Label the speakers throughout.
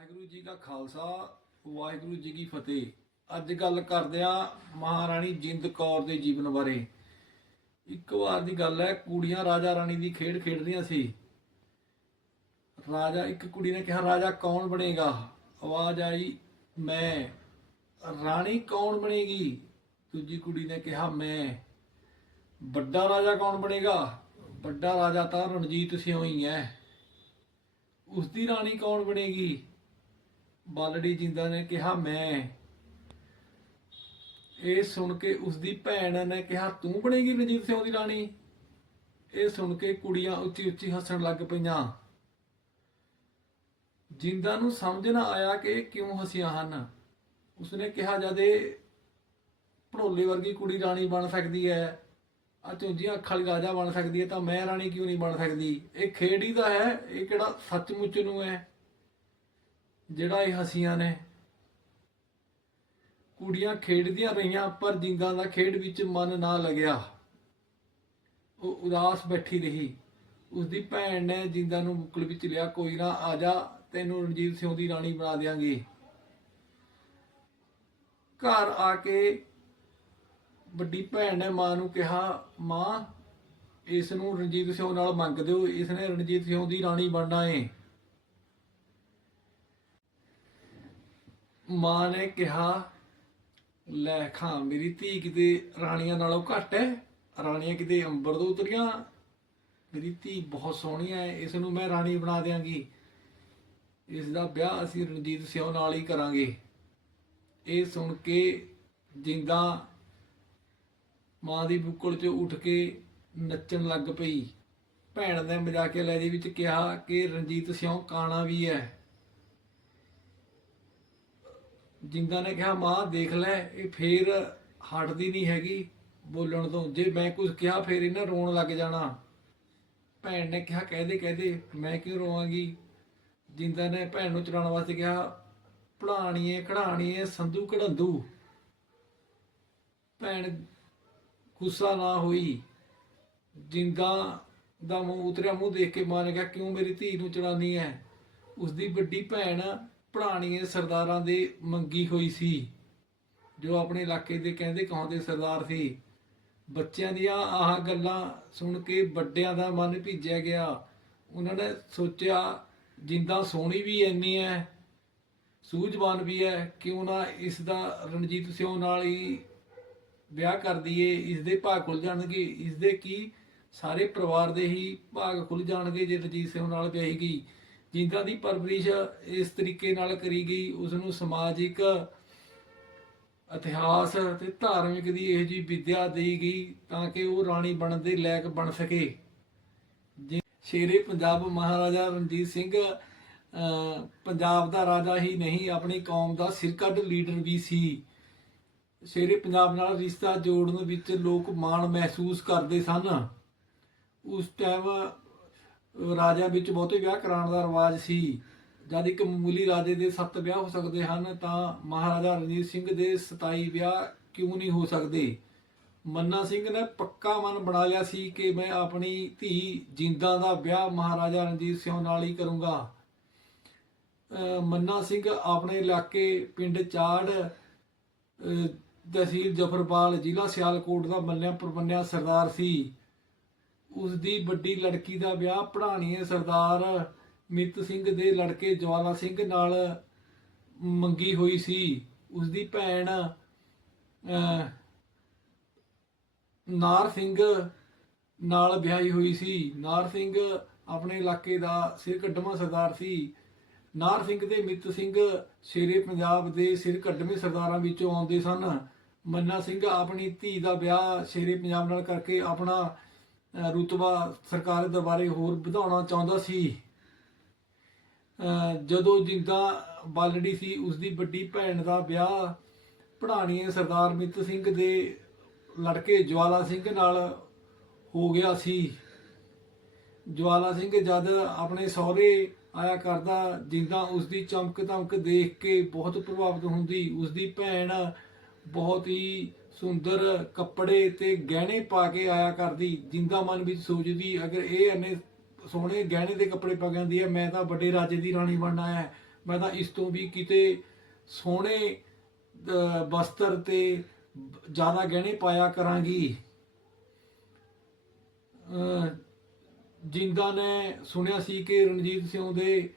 Speaker 1: ਵਾਹਿਗੁਰੂ ਜੀ ਕਾ ਖਾਲਸਾ, ਵਾਹਿਗੁਰੂ ਜੀ ਕੀ ਫਤਿਹ। ਅੱਜ ਗੱਲ ਕਰਦੇ ਆ ਮਹਾਰਾਣੀ ਜਿੰਦ ਕੌਰ ਦੇ ਜੀਵਨ ਬਾਰੇ। ਇੱਕ ਵਾਰ ਦੀ ਗੱਲ ਹੈ, ਕੁੜੀਆਂ ਰਾਜਾ ਰਾਣੀ ਦੀ ਖੇਡ ਖੇਡ ਰਹੀਆਂ ਸੀ। ਰਾਜਾ, ਇੱਕ ਕੁੜੀ ਨੇ ਕਿਹਾ, ਰਾਜਾ, ਕੌਣ ਬਣੇਗਾ? ਆਵਾਜ਼ ਆਈ, ਮੈਂ। ਰਾਣੀ ਕੌਣ ਬਣੇਗੀ? ਦੂਜੀ ਕੁੜੀ ਨੇ ਕਿਹਾ, ਮੈਂ। ਵੱਡਾ ਰਾਜਾ ਕੌਣ ਬਣੇਗਾ? ਵੱਡਾ ਰਾਜਾ ਤਾਂ ਰਣਜੀਤ ਸਿੰਘ ਹੀ ਹੈ। ਉਸ ਦੀ ਰਾਣੀ ਕੌਣ ਬਣੇਗੀ? ਬਾਲੜੀ ਜਿੰਦਾ ਨੇ ਕਿਹਾ, ਮੈਂ। ਇਹ ਸੁਣ ਕੇ ਉਸ ਦੀ ਭੈਣ ਨੇ ਕਿਹਾ, ਤੂੰ ਬਣੇਗੀ ਰਣਜੀਤ ਸਿੰਘ ਦੀ ਰਾਣੀ? ਇਹ ਸੁਣ ਕੇ ਕੁੜੀਆਂ ਉੱਚੀ ਉੱਚੀ ਹੱਸਣ ਲੱਗ ਪਈਆਂ। ਜਿੰਦਾ ਨੂੰ ਸਮਝ ਨਾ ਆਇਆ ਕਿ ਕਿਉਂ ਹੱਸੀਆਂ ਹਨ। ਉਸਨੇ ਕਿਹਾ, ਜਦੇ ਭੜੋਲੇ ਵਰਗੀ ਕੁੜੀ ਰਾਣੀ ਬਣ ਸਕਦੀ ਹੈ ਆ ਝੁੰਝੀਆਂ ਅੱਖਾਂ ਵਾਲੀ ਰਾਜਾ ਬਣ ਸਕਦੀ ਹੈ, ਤਾਂ ਮੈਂ ਰਾਣੀ ਕਿਉਂ ਨਹੀਂ ਬਣ ਸਕਦੀ? ਇਹ ਖੇਡ ਹੀ ਦਾ ਹੈ, ਇਹ ਕਿਹੜਾ ਸੱਚਮੁੱਚ ਨੂੰ ਹੈ? ਜਿਹੜਾ ਇਹ ਹਸੀਆਂ ਨੇ। ਕੁੜੀਆਂ ਖੇਡਦੀਆਂ ਰਹੀਆਂ, ਪਰ ਜਿੰਦਾਂ ਦਾ ਖੇਡ ਵਿੱਚ ਮਨ ਨਾ ਲੱਗਿਆ। ਉਹ ਉਦਾਸ ਬੈਠੀ ਰਹੀ। ਉਸ ਦੀ ਭੈਣ ਨੇ ਜਿੰਦਾ ਨੂੰ ਮੁਕਲ ਵਿੱਚ ਲਿਆ, ਕੋਈ ਨਾ, ਆ ਜਾ, ਤੈਨੂੰ ਰਣਜੀਤ ਸਿੰਘ ਦੀ ਰਾਣੀ ਬਣਾ ਦਿਆਂਗੇ। ਘਰ ਆ ਕੇ ਵੱਡੀ ਭੈਣ ਨੇ ਮਾਂ ਨੂੰ ਕਿਹਾ, ਮਾਂ, ਇਸ ਨੂੰ ਰਣਜੀਤ ਸਿੰਘ ਨਾਲ ਮੰਗ ਦਿਓ। ਇਸ ਨੇ ਰਣਜੀਤ ਸਿੰਘ ਦੀ ਰਾਣੀ ਬਣਨਾ ਏ। ਮਾਂ ਨੇ ਕਿਹਾ, ਲੈ ਖਾਂ, ਮੇਰੀ ਧੀ ਕਿਤੇ ਰਾਣੀਆਂ ਨਾਲੋਂ ਘੱਟ ਹੈ ਰਾਣੀਆਂ ਕਿਤੇ ਅੰਬਰ ਤੋਂ ਉਤਰੀਆਂ। ਮੇਰੀ ਧੀ ਬਹੁਤ ਸੋਹਣੀ ਹੈ ਇਸ ਨੂੰ ਮੈਂ ਰਾਣੀ ਬਣਾ ਦਿਆਂਗੀ। ਇਸ ਦਾ ਵਿਆਹ ਅਸੀਂ ਰਣਜੀਤ ਸਿੰਘ ਨਾਲ ਹੀ ਕਰਾਂਗੇ। ਇਹ ਸੁਣ ਕੇ ਜਿੰਦਾ ਮਾਂ ਦੀ ਬੁੱਕਲ 'ਚ ਉੱਠ ਕੇ ਨੱਚਣ ਲੱਗ ਪਈ। ਭੈਣ ਨੇ ਮਜ਼ਾਕੇ ਲੈ ਦੇ ਵਿੱਚ ਕਿਹਾ ਕਿ ਰਣਜੀਤ ਸਿੰਘ ਕਾਣਾ ਵੀ ਹੈ ਜਿੰਦਾ ਨੇ ਕਿਹਾ, ਮਾਂ, ਦੇਖ ਲੈ, ਇਹ ਫੇਰ ਹਟਦੀ ਨਹੀਂ ਹੈਗੀ ਬੋਲਣ ਤੋਂ। ਜੇ ਮੈਂ ਕੁਝ ਕਿਹਾ, ਫੇਰ ਇਹਨਾਂ ਰੋਣ ਲੱਗ ਜਾਣਾ। ਭੈਣ ਨੇ ਕਿਹਾ, ਕਹਦੇ ਕਹਦੇ, ਮੈਂ ਕਿਉਂ ਰੋਵਾਂਗੀ? ਜਿੰਦਾ ਨੇ ਭੈਣ ਨੂੰ ਚਲਾਉਣ ਵਾਸਤੇ ਕਿਹਾ ਪੜਾਣੀਏ ਖੜਾਣੀਏ, ਸੰਧੂ ਕਢੰਦੂ ਭੈਣ ਗੁੱਸਾ ਨਾ ਹੋਈ। ਜਿੰਦਾ ਦਾ ਮੂੰਹ ਉਤਰਿਆ, ਮੂੰਹ ਦੇਖ ਕੇ ਮਾਂ ਨੇ ਕਿਹਾ, ਕਿਉਂ ਮੇਰੀ ਧੀ ਨੂੰ ਚੜਾਨੀ ਹੈ ਉਸ ਦੀ ਵੱਡੀ ਭੈਣ ਪੜਾਣੀਏ ਸਰਦਾਰਾਂ ਦੀ ਮੰਗੀ ਹੋਈ ਸੀ, ਜੋ ਆਪਣੇ ਇਲਾਕੇ ਦੇ ਕਹਿੰਦੇ ਕਹਾਉਂਦੇ ਸਰਦਾਰ ਸੀ। ਬੱਚਿਆਂ ਦੀਆਂ ਆਹ ਗੱਲਾਂ ਸੁਣ ਕੇ ਵੱਡਿਆਂ ਦਾ ਮਨ ਭਿੱਜਿਆ ਗਿਆ। ਉਹਨਾਂ ਨੇ ਸੋਚਿਆ, ਜਿੰਦਾ ਸੋਹਣੀ ਵੀ ਇੰਨੀ ਹੈ ਸੂਝਵਾਨ ਵੀ ਹੈ ਕਿਉਂ ਨਾ ਇਸ ਦਾ ਰਣਜੀਤ ਸਿੰਘ ਨਾਲ ਹੀ ਵਿਆਹ ਕਰ ਦਈਏ ਇਸ ਦੇ ਭਾਗ ਖੁੱਲ ਜਾਣਗੇ ਇਸ ਦੇ ਕੀ ਸਾਰੇ ਪਰਿਵਾਰ ਦੇ ਹੀ ਭਾਗ ਖੁੱਲ ਜਾਣਗੇ ਜੇ ਰਣਜੀਤ ਸਿੰਘ ਨਾਲ ਵਿਆਹੀ ਗਈ। ਜਿੰਦਾਂ ਦੀ ਪਰਵਰਿਸ਼ ਇਸ ਤਰੀਕੇ ਨਾਲ ਕਰੀ ਗਈ ਉਸ ਨੂੰ ਸਮਾਜਿਕ ਇਤਿਹਾਸ ਤੇ ਧਾਰਮਿਕ ਦੀ ਇਹ ਜੀ ਵਿਦਿਆ ਦੇਈ ਗਈ ਤਾਂ ਕਿ ਉਹ ਰਾਣੀ ਬਣਨ ਦੇ ਲਾਇਕ ਬਣ ਸਕੇ। ਜੇ ਸ਼ੇਰੇ ਪੰਜਾਬ ਮਹਾਰਾਜਾ ਰਣਜੀਤ ਸਿੰਘ ਅਹ, ਪੰਜਾਬ ਦਾ ਰਾਜਾ ਹੀ ਨਹੀਂ ਆਪਣੀ ਕੌਮ ਦਾ ਸਿਰਕੱਢ ਲੀਡਰ ਵੀ ਸੀ। ਸ਼ੇਰੇ ਪੰਜਾਬ ਨਾਲ ਰਿਸ਼ਤਾ ਜੋੜਨ ਵਿੱਚ ਲੋਕ ਮਾਣ ਮਹਿਸੂਸ ਕਰਦੇ ਸਨ। ਉਸ ਟਾਈਮ ਰਾਜਿਆਂ ਵਿੱਚ ਬਹੁਤੇ ਵਿਆਹ ਕਰਾਉਣ ਦਾ ਰਿਵਾਜ ਸੀ। ਜਦ ਇੱਕ ਮਾਮੂਲੀ ਰਾਜੇ ਦੇ 7 ਵਿਆਹ ਹੋ ਸਕਦੇ ਹਨ, ਤਾਂ ਮਹਾਰਾਜਾ ਰਣਜੀਤ ਸਿੰਘ ਦੇ 27 ਵਿਆਹ ਕਿਉਂ ਨਹੀਂ ਹੋ ਸਕਦੇ? ਮੰਨਾ ਸਿੰਘ ਨੇ ਪੱਕਾ ਮਨ ਬਣਾ ਲਿਆ ਸੀ ਕਿ ਮੈਂ ਆਪਣੀ ਧੀ ਜਿੰਦਾ ਦਾ ਵਿਆਹ ਮਹਾਰਾਜਾ ਰਣਜੀਤ ਸਿੰਘ ਨਾਲ ਹੀ ਕਰੂੰਗਾ। ਮੰਨਾ ਸਿੰਘ ਆਪਣੇ ਇਲਾਕੇ ਪਿੰਡ ਚਾੜ ਤਹਿਸੀਲ ਜਫਰਪਾਲ ਜ਼ਿਲ੍ਹਾ ਸਿਆਲਕੋਟ ਦਾ ਮੰਨਿਆ ਪ੍ਰਮੰਨਿਆ ਸਰਦਾਰ ਸੀ। ਉਸ ਦੀ ਵੱਡੀ ਲੜਕੀ ਦਾ ਵਿਆਹ ਪੜਾਣੀਏ ਸਰਦਾਰ ਮਿੱਤ ਸਿੰਘ ਦੇ ਲੜਕੇ ਜਵਾਲਾ ਸਿੰਘ ਨਾਲ ਮੰਗੀ ਹੋਈ ਸੀ। ਉਸ ਦੀ ਭੈਣ ਨਾਰ ਸਿੰਘ ਨਾਲ ਵਿਆਹੀ ਹੋਈ ਸੀ। ਨਾਰ ਸਿੰਘ ਆਪਣੇ ਇਲਾਕੇ ਦਾ ਸਿਰ ਕੱਢਵਾਂ ਸਰਦਾਰ ਸੀ। ਨਾਰ ਸਿੰਘ ਤੇ ਮਿੱਤ ਸਿੰਘ ਸ਼ੇਰੇ ਪੰਜਾਬ ਦੇ ਸਿਰ ਕੱਢਵੇਂ ਸਰਦਾਰਾਂ ਵਿੱਚੋਂ ਆਉਂਦੇ ਸਨ। ਮੰਨਾ ਸਿੰਘ ਆਪਣੀ ਧੀ ਦਾ ਵਿਆਹ ਸ਼ੇਰੇ ਪੰਜਾਬ ਨਾਲ ਕਰਕੇ ਆਪਣਾ ਰੁਤਬਾ ਸਰਕਾਰ ਦੇ ਦਰਬਾਰੇ ਹੋਰ ਵਧਾਉਣਾ ਚਾਹੁੰਦਾ ਸੀ। ਜਦੋਂ ਜਿੰਦਾ ਬਾਲੜੀ ਸੀ ਉਸ ਦੀ ਵੱਡੀ ਭੈਣ ਦਾ ਵਿਆਹ ਪੜਾਣੀਏ ਸਰਦਾਰ ਮਿੱਤ ਸਿੰਘ ਦੇ ਲੜਕੇ ਜਵਾਲਾ ਸਿੰਘ ਨਾਲ ਹੋ ਗਿਆ ਸੀ। ਜਵਾਲਾ ਸਿੰਘ ਜਦ ਆਪਣੇ ਸਹੁਰੇ ਆਇਆ ਕਰਦਾ, ਜਿੰਦਾ ਉਸ ਦੀ ਚਮਕ ਧਮਕ ਦੇਖ ਕੇ ਬਹੁਤ ਪ੍ਰਭਾਵਿਤ ਹੁੰਦੀ। ਉਸ ਦੀ ਭੈਣ ਬਹੁਤ ਹੀ ਸੁੰਦਰ ਕੱਪੜੇ ਤੇ ਗਹਿਣੇ ਪਾ ਕੇ ਆਇਆ ਕਰਦੀ, ਜਿੰਦਾ ਮਨ ਵਿੱਚ ਸੋਚਦੀ, ਅਗਰ ਇਹ ਇੰਨੇ ਸੋਹਣੇ ਗਹਿਣੇ ਦੇ ਕੱਪੜੇ ਪਾ ਕੇ ਹੈ, ਮੈਂ ਤਾਂ ਵੱਡੇ ਰਾਜੇ ਦੀ ਰਾਣੀ ਬਣਨਾ ਹੈ। ਮੈਂ ਤਾਂ ਇਸ ਤੋਂ ਵੀ ਕਿਤੇ ਸੋਹਣੇ ਵਸਤਰ ਤੇ ਜ਼ਿਆਦਾ ਗਹਿਣੇ ਪਾਇਆ ਕਰਾਂਗੀ। ਜਿੰਦਾ ਨੇ ਸੁਣਿਆ ਸੀ ਕਿ ਰਣਜੀਤ ਸਿੰਘ ਦੇ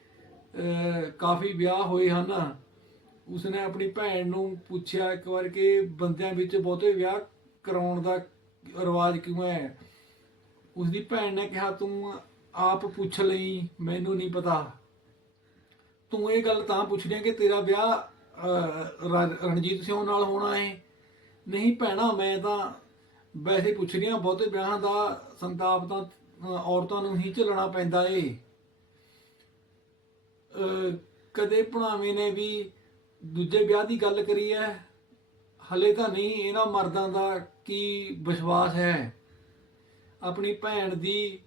Speaker 1: ਕਾਫੀ ਵਿਆਹ ਹੋਏ ਹਨ। ਉਸਨੇ ਆਪਣੀ ਭੈਣ ਨੂੰ ਪੁੱਛਿਆ ਇੱਕ ਵਾਰ ਕਿ ਬੰਦਿਆਂ ਵਿੱਚ ਬਹੁਤੇ ਵਿਆਹ ਕਰਾਉਣ ਦਾ ਰਿਵਾਜ ਕਿਉਂ ਹੈ? ਉਸਦੀ ਭੈਣ ਨੇ ਕਿਹਾ, ਤੂੰ ਆਪ ਪੁੱਛ ਲਈ, ਮੈਨੂੰ ਨਹੀਂ ਪਤਾ। ਤੂੰ ਇਹ ਗੱਲ ਤਾਂ ਪੁੱਛ ਰਿਹਾ ਕਿ ਤੇਰਾ ਵਿਆਹ ਰਣਜੀਤ ਸਿੰਘ ਨਾਲ ਹੋਣਾ ਹੈ ਨਹੀਂ ਭੈਣਾ, ਮੈਂ ਤਾਂ ਵੈਸੇ ਪੁੱਛ ਰਿਹਾ, ਬਹੁਤੇ ਵਿਆਹਾਂ ਦਾ ਸੰਤਾਪ ਤਾਂ ਔਰਤਾਂ ਨੂੰ ਹੀ ਝੱਲਣਾ ਪੈਂਦਾ ਏ। ਕਦੇ ਭਣਾਵੇਂ ਨੇ ਵੀ ਦੂਜੇ ਵਿਆਹ ਦੀ ਗੱਲ ਕਰੀ ਹੈ ਹਲੇ ਤਾਂ ਨਹੀਂ ਇਹਨਾਂ ਮਰਦਾਂ ਦਾ ਕੀ ਵਿਸ਼ਵਾਸ ਹੈ। ਆਪਣੀ ਭੈਣ ਦੀ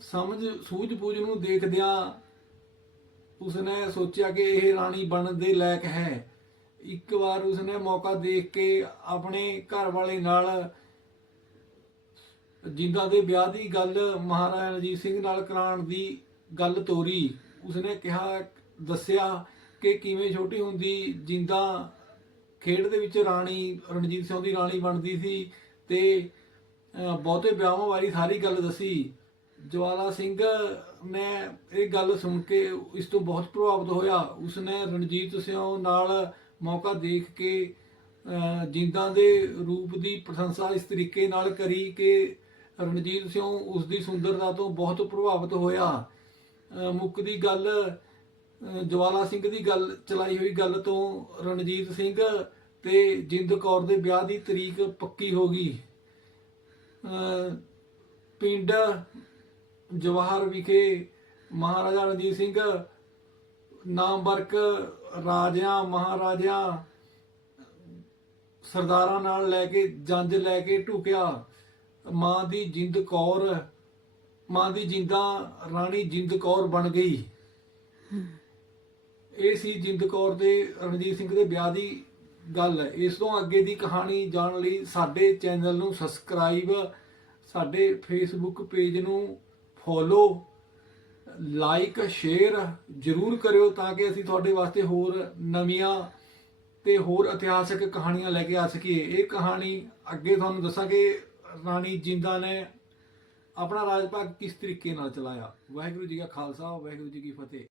Speaker 1: ਸਮਝ, ਸੂਝ-ਬੂਝ ਨੂੰ ਦੇਖਦਿਆਂ ਉਸਨੇ ਸੋਚਿਆ ਕਿ ਇਹ ਰਾਣੀ ਬਣਨ ਦੇ ਲਾਇਕ ਹੈ। ਇੱਕ ਵਾਰ ਉਸਨੇ ਮੌਕਾ ਦੇਖ ਕੇ ਆਪਣੇ ਘਰ ਵਾਲੇ ਨਾਲ ਜਿੰਦਾ ਦੇ ਵਿਆਹ ਦੀ ਗੱਲ ਮਹਾਰਾਜਾ ਰਣਜੀਤ ਸਿੰਘ ਨਾਲ ਕਰਾਉਣ ਦੀ ਗੱਲ ਤੋਰੀ। ਉਸਨੇ ਕਿਹਾ, ਦੱਸਿਆ ਕਿ ਕਿਵੇਂ ਛੋਟੀ ਹੁੰਦੀ ਜਿੰਦਾ ਖੇਡ ਦੇ ਵਿੱਚ ਰਾਣੀ ਰਣਜੀਤ ਸਿੰਘ ਦੀ ਰਾਣੀ ਬਣਦੀ ਸੀ ਤੇ ਬਹੁਤੇ ਵਿਆਹਾਂ ਬਾਰੇ ਸਾਰੀ ਗੱਲ ਦੱਸੀ। ਜਵਾਲਾ ਸਿੰਘ ਨੇ ਇਹ ਗੱਲ ਸੁਣ ਕੇ ਇਸ ਤੋਂ ਬਹੁਤ ਪ੍ਰਭਾਵਿਤ ਹੋਇਆ। ਉਸਨੇ ਰਣਜੀਤ ਸਿੰਘ ਨਾਲ ਮੌਕਾ ਦੇਖ ਕੇ ਅਹ, ਜਿੰਦਾਂ ਦੇ ਰੂਪ ਦੀ ਪ੍ਰਸ਼ੰਸਾ ਇਸ ਤਰੀਕੇ ਨਾਲ ਕਰੀ ਕਿ ਰਣਜੀਤ ਸਿੰਘ ਉਸ ਦੀ ਸੁੰਦਰਤਾ ਤੋਂ ਬਹੁਤ ਪ੍ਰਭਾਵਿਤ ਹੋਇਆ। ਮੁੱਕ ਦੀ ਗੱਲ ਜਵਾਲਾ ਸਿੰਘ ਦੀ ਗੱਲ, ਚਲਾਈ ਹੋਈ ਗੱਲ ਤੋਂ ਰਣਜੀਤ ਸਿੰਘ ਤੇ ਜਿੰਦ ਕੌਰ ਦੇ ਵਿਆਹ ਦੀ ਤਰੀਕ ਪੱਕੀ ਹੋ ਗਈ। ਪਿੰਡ ਜਵਾਹਰ ਵਿਖੇ ਮਹਾਰਾਜਾ ਰਣਜੀਤ ਸਿੰਘ, ਨਾਮਵਰਕ ਰਾਜਿਆਂ, ਮਹਾਰਾਜਿਆਂ ਸਰਦਾਰਾਂ ਨਾਲ ਲੈ ਕੇ, ਜੰਜ ਲੈ ਕੇ ਢੁਕਿਆ। ਮਾਂ ਦੀ ਜਿੰਦ ਕੌਰ, ਮਾਂ ਦੀ ਜਿੰਦਾ ਰਾਣੀ ਜਿੰਦ ਕੌਰ ਬਣ ਗਈ। ਇਹ ਸੀ ਜਿੰਦ ਕੌਰ ਦੇ, ਰਣਜੀਤ ਸਿੰਘ ਦੇ ਵਿਆਹ ਦੀ ਗੱਲ ਇਸ ਤੋਂ ਅੱਗੇ ਦੀ ਕਹਾਣੀ ਜਾਣਨ ਲਈ ਸਾਡੇ ਚੈਨਲ ਨੂੰ ਸਬਸਕ੍ਰਾਈਬ ਸਾਡੇ ਫੇਸਬੁੱਕ ਪੇਜ ਨੂੰ ਫੋਲੋ ਲਾਈਕ ਸ਼ੇਅਰ ਜਰੂਰ ਕਰਿਓ ਤਾਂ ਕਿ ਅਸੀਂ ਤੁਹਾਡੇ ਵਾਸਤੇ ਹੋਰ ਨਵੀਆਂ ਤੇ ਹੋਰ ਇਤਿਹਾਸਕ ਕਹਾਣੀਆਂ ਲੈ ਕੇ ਆ ਸਕੀਏ। ਇਹ ਕਹਾਣੀ ਅੱਗੇ ਤੁਹਾਨੂੰ ਦੱਸਾਂਗੇ, ਰਾਣੀ ਜਿੰਦਾ ਨੇ ਆਪਣਾ ਰਾਜ ਭਾਗ ਕਿਸ ਤਰੀਕੇ ਨਾਲ ਚਲਾਇਆ? ਵਾਹਿਗੁਰੂ ਜੀ ਕਾ ਖਾਲਸਾ, ਵਾਹਿਗੁਰੂ ਜੀ ਕੀ ਫਤਿਹ।